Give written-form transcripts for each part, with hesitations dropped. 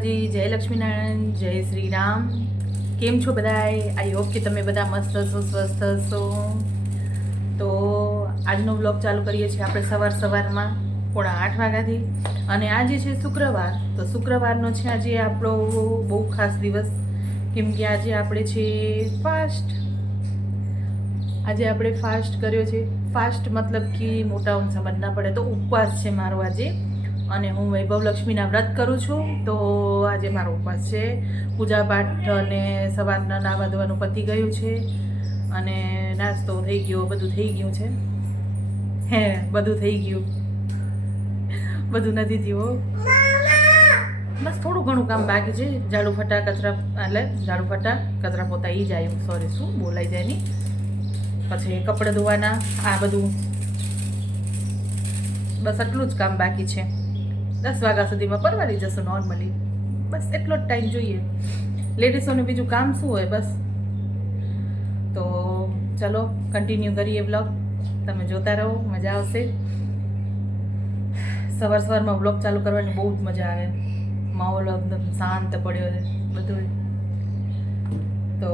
માતાજી, જય લક્ષ્મીનારાયણ, જય શ્રી રામ. કેમ છો બધાય? આઈ હોપ કે તમે બધા મસ્ત હશો, સ્વસ્થ હશો. તો આજનો વ્લોગ ચાલુ કરીએ છીએ આપણે સવારમાં 7:30 વાગ્યાથી. અને આજે છે શુક્રવાર. તો શુક્રવારનો છે આજે આપણો બહુ ખાસ દિવસ, કેમ કે આજે આપણે છે ફાસ્ટ. આજે આપણે ફાસ્ટ કર્યો છે. ફાસ્ટ મતલબ કે મોટા સમજ ના પડે તો ઉપવાસ છે મારો આજે. અને હું વૈભવ લક્ષ્મીના વ્રત કરું છું. તો આજે મારો ઉપવાસ છે. પૂજા પાઠ અને સવારના નાવા ધોવાનું પતી ગયું છે અને નાસ્તો થઈ ગયો, બધું થઈ ગયું છે. બધું થઈ ગયું, બધું નથી થયું. બસ થોડું ઘણું કામ બાકી છે. ઝાડુ ફટા કચરા પોતા એ જાય, સોરી શું બોલાઈ જાય નહીં. પછી કપડાં ધોવાના, આ બધું બસ આટલું જ કામ બાકી છે. 10 વાગ્યા સુધીમાં પરવારી જશું નોર્મલી. બસ એટલો જ ટાઈમ જોઈએ. લેડીઝોને બીજું કામ શું હોય બસ. તો ચલો કન્ટિન્યુ કરીએ વ્લોગ. તમે જોતા રહો, મજા આવશે. સવારમાં વ્લોગ ચાલુ કરવાની બહુ જ મજા આવે. માહોલ એકદમ શાંત પડ્યો છે બધું. તો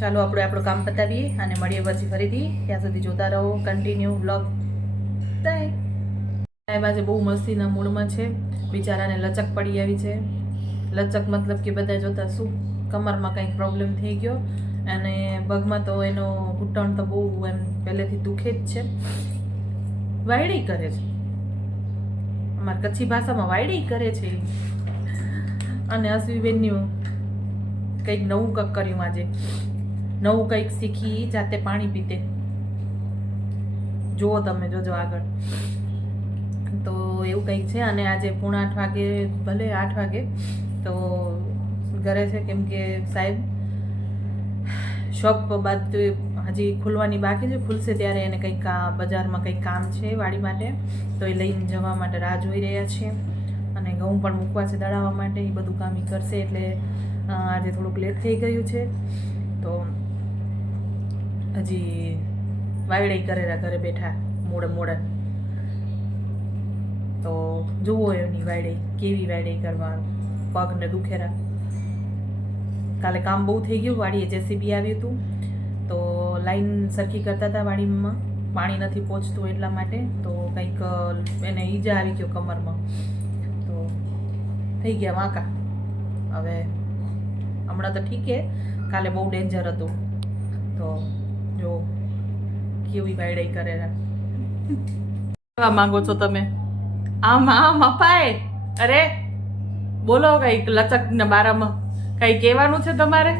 ચાલો આપણે આપણું કામ પતાવીએ અને મળીએ પછી ફરીથી. ત્યાં સુધી જોતા રહો કન્ટિન્યુ વ્લોગ. સાહેબ આજે બહુ મસ્તીના મૂડમાં છે. બિચારાને લચક પડી આવી છે. લચક મતલબ કે બધા જોતા શું, કમરમાં કંઈક પ્રોબ્લેમ થઈ ગયો અને પગમાં તો એનો ઘૂંટણ તો બહુ એમ પહેલેથી દુખે જ છે. વાયડી કરે છે, અમારી કચ્છી ભાષામાં વાયડી કરે છે. અને અશ્વીબેનની કંઈક નવું કર્યું આજે. નવું કંઈક શીખી, જાતે પાણી પીતે. જુઓ તમે, જોજો આગળ. તો એવું કંઈક છે. અને આજે 7:30 વાગે, ભલે 8 વાગે તો ઘરે છે, કેમ કે સાહેબ શોપ બાદ હજી ખુલવાની બાકી છે. ખુલશે ત્યારે એને કંઈક બજારમાં કંઈક કામ છે વાડી માટે, તો એ લઈને જવા માટે રાહ જોઈ રહ્યા છે. અને ઘઉં પણ મૂકવા છે દળાવવા માટે. એ બધું કામ એ કરશે એટલે આજે થોડુંક લેટ થઈ ગયું છે. તો હજી વાયડે કરેલા ઘરે બેઠા મોડે. તો જુઓ એની વાયડે, કેવી વાયડે કરવાનું. પગને દુખેરા. કાલે કામ બહુ થઈ ગયું. વાડીએ જેસીબી આવ્યું હતું તો લાઈન સરખી કરતા હતા વાડીમાં. પાણી નથી પહોંચતું એટલા માટે. તો કંઈક એને ઈજા આવી ગયો કમરમાં. તો થઈ ગયા વાંકા. હવે હમણાં તો ઠીક છે, કાલે બહુ ડેન્જર હતું. તો જો કેવી વાયડે કરેલા. કેવા માંગો છો તમે? આમ અપાય. અરે બોલો કઈક લચક ને બારામાં કઈ કહેવાનું છે તમારે?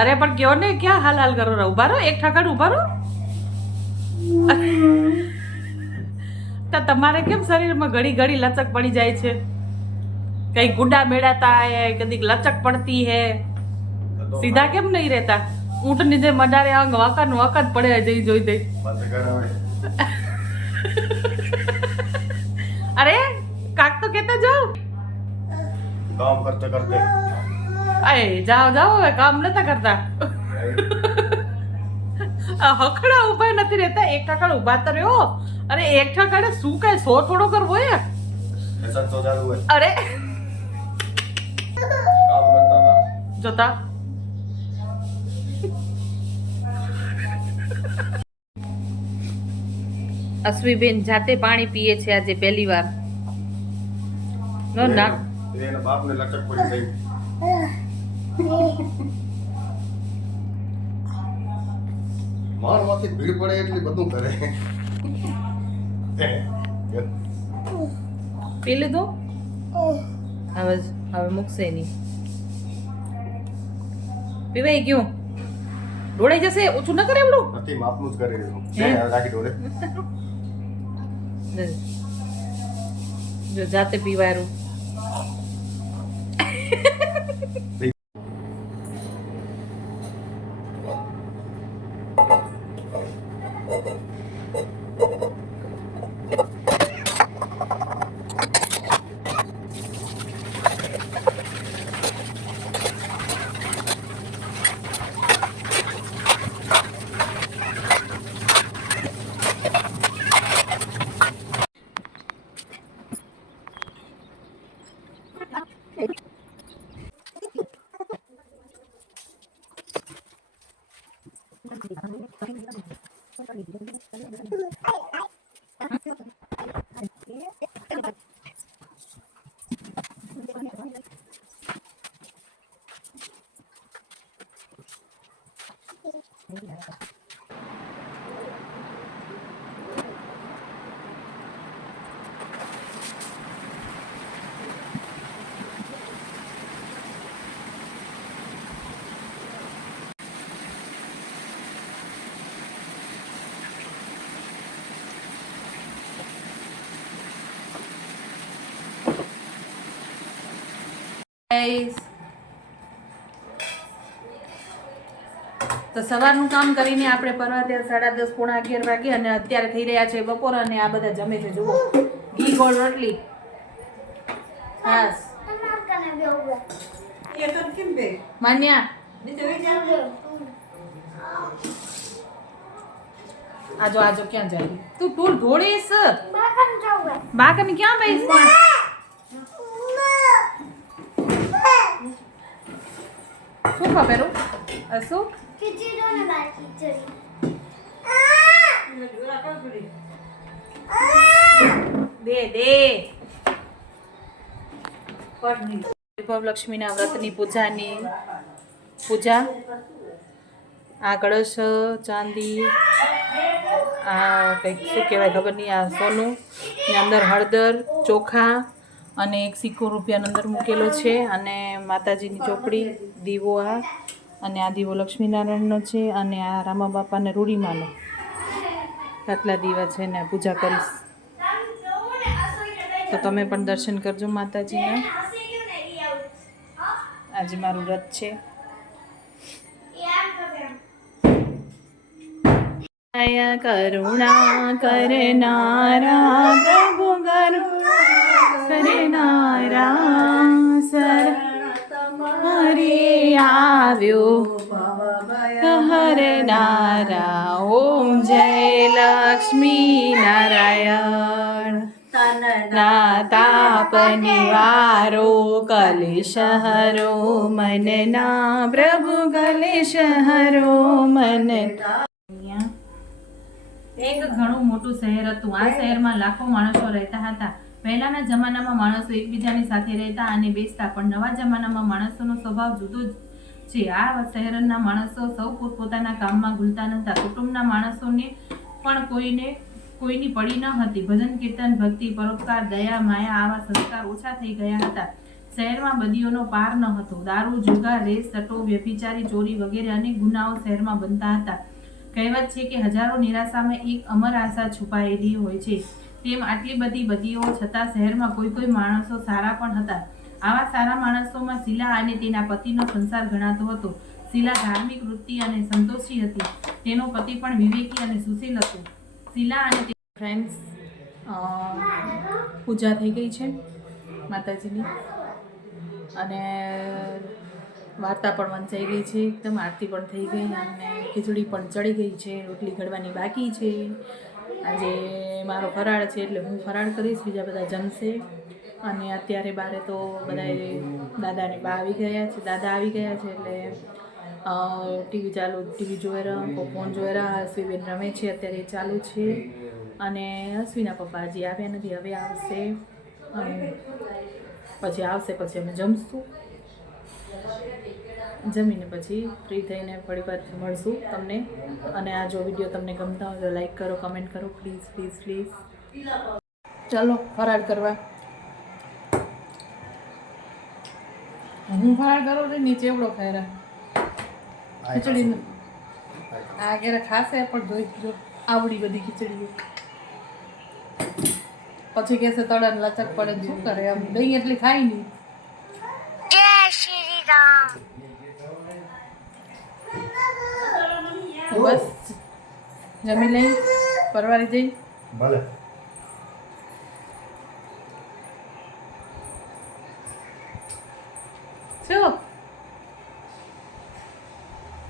અરે પણ કયો ને, ક્યાં હાલ કરો રહો? ઉભા રહો, એક ઠાકડ ઉભા રહો. તો તમારે કેમ શરીરમાં ઘડી લચક પડી જાય છે? કઈ ગુડા મેળાતા હે, કદી લચક પડતી હે. સીધા કેમ નહીં રહેતા? ઊંટની જે મડારે અંગ વાંકા જ પડે જઈ જોઈ દે. અરે કાક તો કેતા જાઓ. કામ કરતે કરતે જાઓ હવે, કામ નતા કરતા. હખડા ઉભા નથી રહેતા. એક ઠાકડ ઉભા તો રહ્યો. અરે એક ઠાકડે શું કઈ 100 થોડો કરવો હે? અરે કામ કરતા હતા જોતા અશ્વીબેન જાતે પાણી પીએ છે આજે પહેલી વાર. ના એના બાપને લચક પડી ગઈ. મારમાંથી ભીડ પડે એટલી બધું કરે. પી લીધું? હવે મૂકશે નહીં. પીવાઈ ગયું? ઢોળાઈ જશે. ઓછું ન કરે એવડું. નથી, માપનું જ કરી રહ્યું. રાખી ડોળે. જો જાતે પીવાયું. Guys, તો સવારનું કામ કરીને આપણે પરવાતે 10:30 પોણા 11 વાગે અને અત્યારે થઈ રહ્યા છે બપોર અને આ બધા જમે છે. જુઓ, ઘી ગોળ રોટલી. હાસ માન્યા આજો આજો ક્યાં જાય તું? ટૂલ ધોડીશ બાકને ક્યાં બેસ? શું ખબરું? શું દે દે લક્ષ્મીના વ્રતની પૂજા. આ કળશ ચાંદી, આ કંઈક શું કહેવાય ખબર નહીં, આ સોનું ને અંદર હળદર ચોખા અને એક સિક્કો રૂપિયાનો અંદર મૂકેલો છે અને માતાજીની ચોપડી, દીવો આ અને આ દીવો લક્ષ્મીનારાયણનો છે અને આ રામા બાપાને રૂડીમાનો આટલા દીવા છે ને પૂજા કરીશ. તો તમે પણ દર્શન કરજો માતાજીના. આજે મારું વ્રત છે. કરુણા કરનારા પ્રભુ કરનારા સર હરે આવ્યો હરનારા. ઓમ જય લક્ષ્મી નારાયણ. ના તાપ નિવારો કલેશ હરો મનના પ્રભુ કલેશ હરો મન. એક ઘણું મોટું શહેર હતું. આ શહેરમાં લાખો માણસો રહેતા હતા. પહેલાના જમાનામાં માણસો એકબીજાની સાથે રહેતા અને બેસતા, પણ નવા જમાનામાં માણસોનો સ્વભાવ જુદો જ છે. આ શહેરના માણસો સૌ પોતપોતાના કામમાં ભૂલતા નહોતા. કુટુંબના માણસોને પણ કોઈની પડી ન હતી. ભજન કીર્તન, ભક્તિ, પરોપકાર, દયા, માયા આવા સંસ્કાર ઓછા થઈ ગયા હતા. શહેરમાં બદીઓનો પાર ન હતો. દારૂ, જુગાર, રેસ, સટ્ટો, વ્યભિચારી, ચોરી વગેરે અનેક ગુનાઓ શહેરમાં બનતા હતા. કહેવત છે કે હજારો નિરાશામાં એક અમર આશા છુપાયેલી હોય છે. તેમ આટલી બધી બદીઓ છતાં શહેરમાં કોઈ માણસો સારા પણ હતા. આવા સારા માણસોમાં શીલા અને તેના પતિનો સંસાર ગણાતો હતો. શીલા ધાર્મિક, વૃત્તિ અને સંતોષી હતી. તેનો પતિ પણ વિવેકી અને સુશીલ હતો. શીલા અને ફ્રેન્ડ્સ, પૂજા થઈ ગઈ છે માતાજીની અને વાર્તા પણ વંચાઈ ગઈ છે. એકદમ આરતી પણ થઈ ગઈ અને ખીચડી પણ ચડી ગઈ છે. રોટલી ઘડવાની બાકી છે. આજે મારો ફરાળ છે એટલે હું ફરાળ કરીશ, બીજા બધા જમશે. અને અત્યારે બારે તો બધાએ દાદાને બા આવી ગયા છે, દાદા આવી ગયા છે એટલે ટીવી જોઈ રહ્યા, ફોન જોઈ રહ્યા. અશ્વીબેન રમે છે અત્યારે, ચાલુ છે. અને અશ્વીના પપ્પા હજી આવ્યા નથી, હવે આવશે અને પછી આવશે પછી અમે જમશું. જમીને પછી ફ્રી થઈને થોડી વાર મળશું તમને. અને આ જો વિડીયો તમને ગમતા હોય તો લાઈક કરો, કમેન્ટ કરો, પ્લીઝ પ્લીઝ પ્લીઝ. ચાલો ફરાળ કરવા. હું ફરાળ કરું ને નીચે એવડો ખાયરા ખીચડી આ ઘેરે ખાશે પણ જોઈ જો આવડી બધી ખીચડી પછી કહેશે તળન લચક પડે. શું કરે, આમ દહીં એટલી ખાઈ નહીં. જય શ્રી રામ. બસ જમી લઈ પરવારી જઈ. ભલે. શું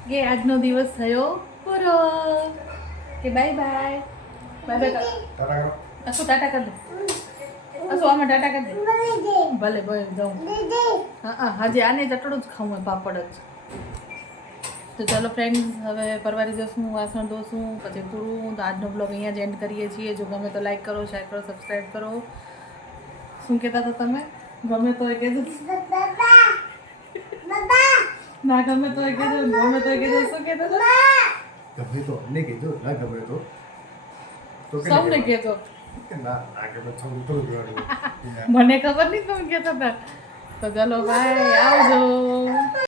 કે આજનો દિવસ થયો પૂરો. કે bye bye bye bye. Tata કરો. અસુ ટાટા કરી દે. અસુ આમાં ટાટા કરી દે. ભલે ભલે જાઉં. હા હાજી આને જ અટડું જ ખાવું, પાપડ જ. તો ચાલો ફ્રેન્ડ્સ, હવે પરવારી જશું, વાસણ ધોશું, પછી પૂરું. તો આજનો બ્લોગ અહીંયા જ એન્ડ કરીએ છીએ. જો ગમે તો લાઈક કરો, શેર કરો, સબસ્ક્રાઈબ કરો. શું કહેતા હતા તમે? ગમે તો એ કહેજો. ના ગમે તો એ કહેજો, ગમે તો એ કહેજો. શું કહેતા હતા? ગમે તો અમને કીધું, ના ગમે તો સૌને કહેજો. ના ના ગમે તો થોડું જોવાનું. મને ખબર નહીં તમે કહેતા હતા. તો ચાલો બાય, આવજો.